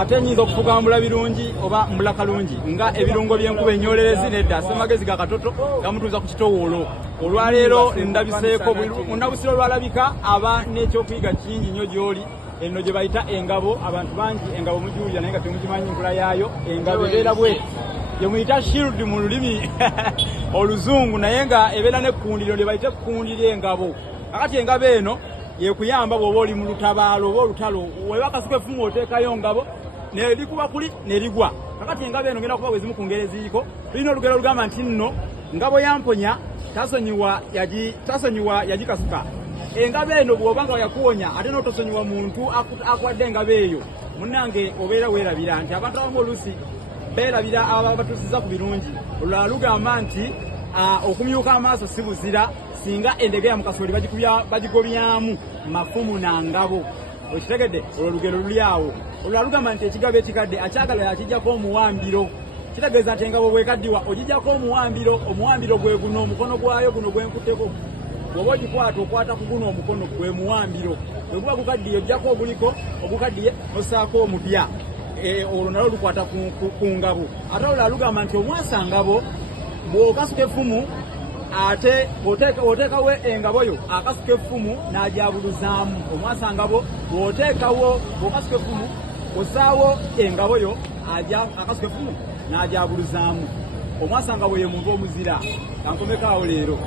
ate nnyinza okufugambula birungi oba mbula kalungi nga ebirungo by'enkuba enyolerezi nedda semagezi ga katoto gamutuuza ku kitowolo. Olwaleero ndabiseeko munabusiro olwalabika aba n'ekyokuyiga kingi nnyo gy'oli eno gye bayita engabo. Abantu bangi engabo mugiwulira naye nga temugimanyi nkula yaayo. Engabo ebeera bwe gye muyita shield mu lulimi oluzungu naye nga ebeera n'ekkundiro lye bayita ekkundi ly'engabo. Kakati engabo eno yekuyamba bw'oba oli mu lutabaalo oba olutalo weba akasuka effumu oteekayo ngabo nelikuba kuli neligwa. Kakati engabo eno ngenda kuba bwezimu ku ngero eziiko. Tulina olugero olugamba nti nno ngabo yamponya tasonyiwa yagikasuka. Engabo eno bw'oba nga yakuwonya ate n'otosonyiwa muntu akwadde engabo eyo munnange obeera weerabira nti abantu abamu oluusi beerabira aba batuusiza ku birungi. Olulala lugamba nti okumyuka amaaso si buzira singa endege ya mukasooli bagigobyamu mafumu na ngabo. Okitegedde olwo olugero luli awo. Olulala lugamba nti ekigabo ekikadde akyagala yakijjako omuwambiro. Kitegeeza nti engabo bwekaddiwa ogijjako omuwambiro. Omuwambiro gwe guno omukono gwayo guno gwenkutteko. Bw'oba ogikwata okwata ku guno omukono gwe muwambiro. Bwe guba gukaddiye ojjako oguliko ogukaddiye ossaako omupya. Olwo nalwo lukwata ku ngabo. Ate olulala lugamba nti omwasa ngabo bw'okasuka effumu ate oteekawo engabo yo akasuka effumu n'agyabuluzaamu. Omwasa ngabo bw'okasuka effumu ossaawo engabo yo akasuka effumu n'agyabuluzaamu. Omwasa ngabo ye muntu omuzira. Kankomekaawo leero.